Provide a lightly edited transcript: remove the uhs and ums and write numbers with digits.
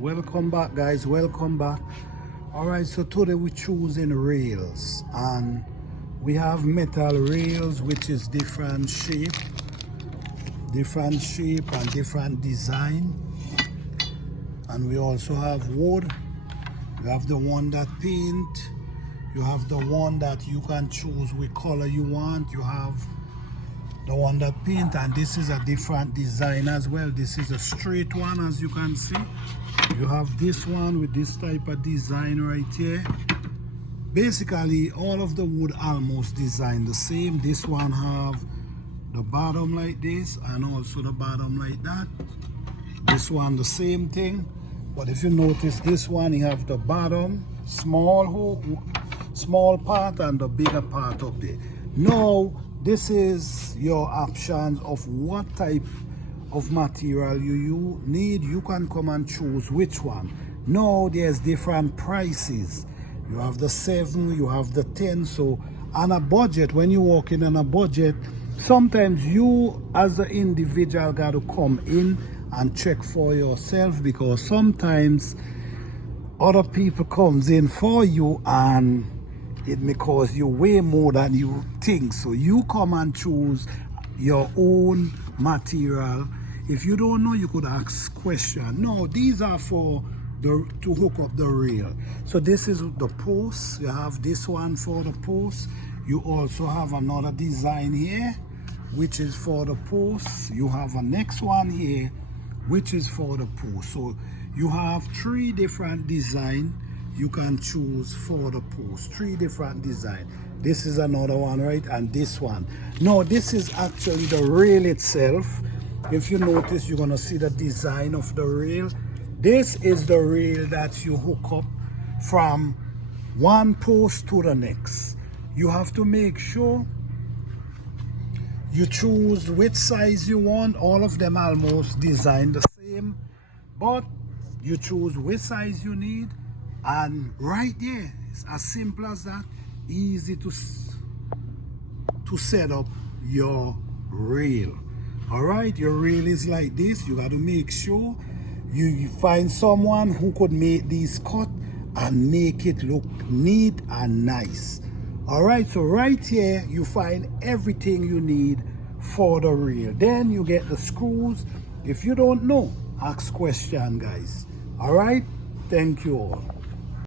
Welcome back, guys, welcome back. All right, so today we're choosing rails, and we have metal rails, which is different shape and different design. And we also have wood. You have the one that paint, you have the one that you can choose which color you want, you have the one that paint, and this is a different design as well. This is a straight one, as you can see. You have this one with this type of design right here. Basically all of the wood almost designed the same. This one have the bottom like this and also the bottom like that. This one the same thing, but if you notice, this one you have the bottom small hole, small part, and the bigger part up there. Now this is your options of what type of material you need. You can come and choose which one. Now there's different prices. You have the 7, you have the 10. So on a budget, when you walk in on a budget, sometimes you as an individual got to come in and check for yourself, because sometimes other people comes in for you and it may cost you way more than you think. So you come and choose your own material. If you don't know, you could ask question. No, these are for to hook up the rail. So this is the post. You have this one for the post. You also have another design here which is for the post. You have a next one here which is for the post. So you have 3 different design you can choose for the post. 3 different design. This is another one, right? And this one. No, this is actually the rail itself. If you notice, you're gonna see the design of the rail. This is the rail that you hook up from one post to the next. You have to make sure you choose which size you want. All of them almost designed the same, but you choose which size you need, and right there, it's as simple as that. Easy to set up your rail. All right, your rail is like this. You got to make sure you find someone who could make these cut and make it look neat and nice. All right, so right here you find everything you need for the rail. Then you get the screws. If you don't know, ask question, guys. All right, thank you all.